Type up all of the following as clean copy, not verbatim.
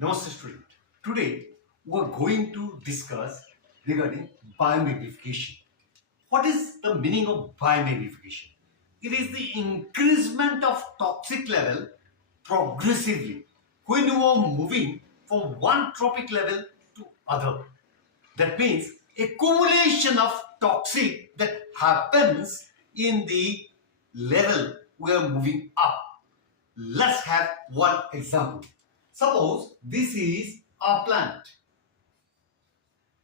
Namaste student. Today we are going to discuss regarding biomagnification. What is the meaning of biomagnification? It is the increasement of toxic level progressively when you are moving from one trophic level to other. That means accumulation of toxic that happens in the level we are moving up. Let's have one example. Suppose this is a plant.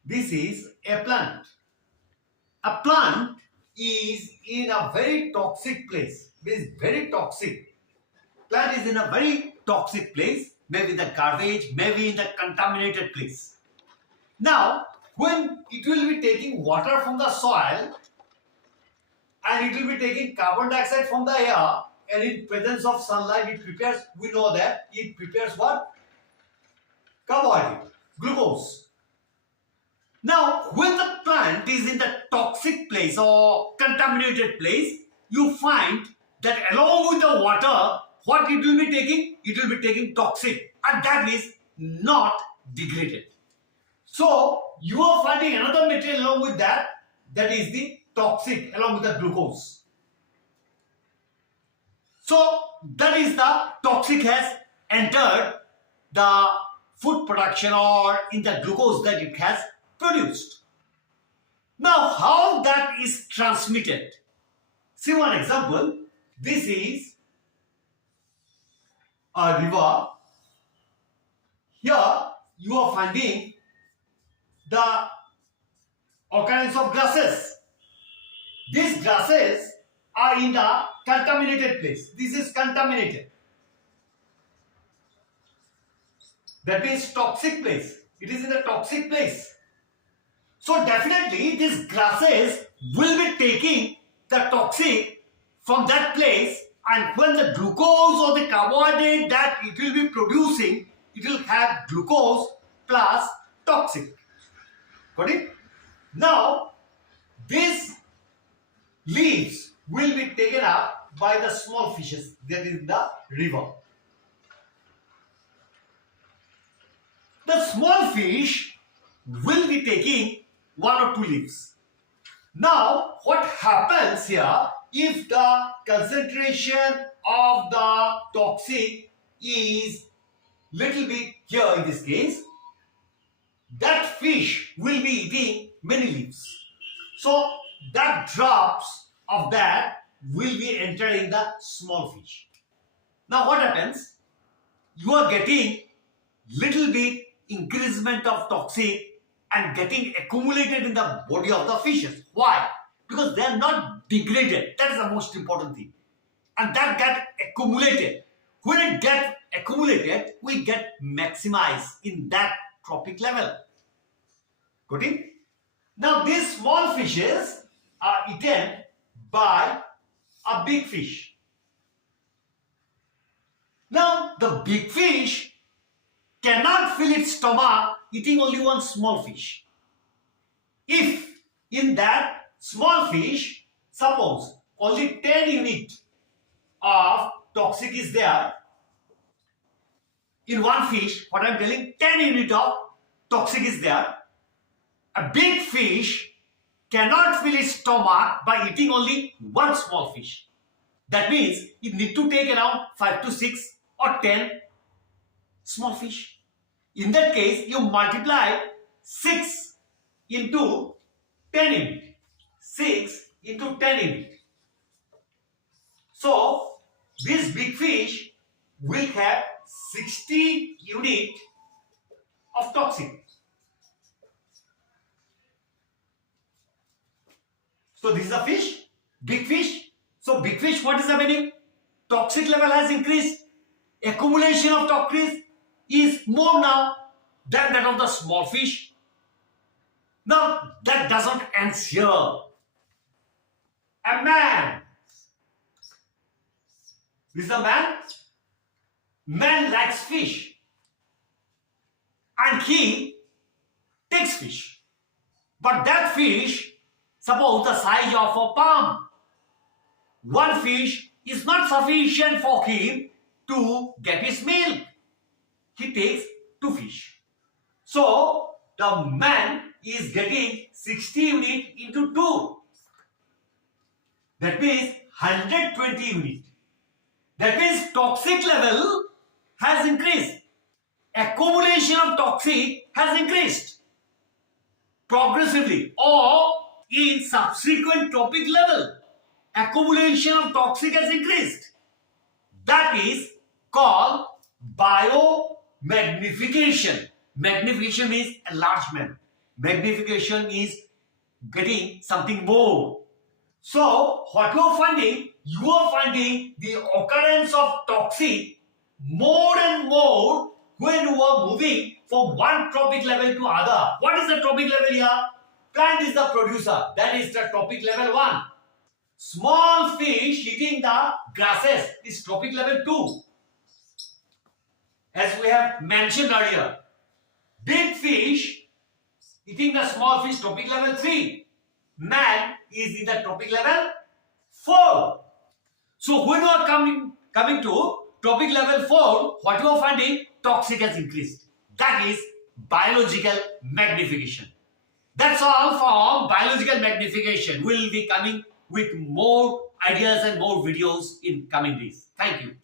This is a plant. A plant is in a very toxic place. It is very toxic. Plant is in a very toxic place, maybe the garbage, maybe in the contaminated place. Now, when it will be taking water from the soil and it will be taking carbon dioxide from the air, and in presence of sunlight it prepares, we know that it prepares what? Carbohydrate, glucose. Now, when the plant is in the toxic place or contaminated place, you find that along with the water, what it will be taking? It will be taking toxic, and that is not degraded. So, you are finding another material along with that, that is the toxic along with the glucose. So, that is the toxic has entered the food production or in the glucose that it has produced. Now, how that is transmitted? See one example. This is a river. Here you are finding the occurrence of grasses. These grasses are in the contaminated place. This is contaminated. That means toxic place. It is in a toxic place. So definitely these grasses will be taking the toxic from that place, and when the glucose or the carbohydrate that it will be producing, it will have glucose plus toxic. Got it? Now, these leaves will be taken up by the small fishes that is in the river. The small fish will be taking one or two leaves. Now, what happens here, if the concentration of the toxic is little bit here in this case, that fish will be eating many leaves. So, that drops of that will be entering the small fish. Now, what happens? You are getting little bit increasement of toxic and getting accumulated in the body of the fishes. Why? Because they are not degraded. That is the most important thing. And that get accumulated. When it gets accumulated, we get maximized in that trophic level. Got it? Now these small fishes are eaten by a big fish. Now the big fish cannot fill its stomach eating only one small fish. If in that small fish, suppose only 10 units of toxic is there, in one fish, what I am telling, 10 units of toxic is there, a big fish cannot fill its stomach by eating only one small fish. That means it need to take around 5 to 6 or 10 small fish. In that case, you multiply 6 into 10 unit. 6 into 10 unit. So, this big fish will have 60 unit of toxic. So, this is a fish, big fish. So, big fish, what is happening? Toxic level has increased. Accumulation of toxic is more now than that of the small fish. Now, that doesn't end here. A man. This is a man. Man likes fish. And he takes fish. But that fish, suppose the size of a palm. One fish is not sufficient for him to get his meal. He takes two fish. So the man is getting 60 unit into 2. That means 120 unit. That means toxic level has increased. Accumulation of toxic has increased progressively or in subsequent trophic level. Accumulation of toxic has increased. That is called biomagnification. Magnification means enlargement. Magnification is getting something more. So what you are finding the occurrence of toxic more and more when you are moving from one trophic level to other. What is the trophic level here? Plant is the producer. That is the trophic level 1. Small fish eating the grasses is trophic level 2. As we have mentioned earlier, big fish eating the small fish, trophic level 3. Man is in the trophic level 4. So when you are coming to trophic level 4, what you are finding? Toxic has increased. That is biological magnification. That's all for biological magnification. We'll be coming with more ideas and more videos in coming days. Thank you.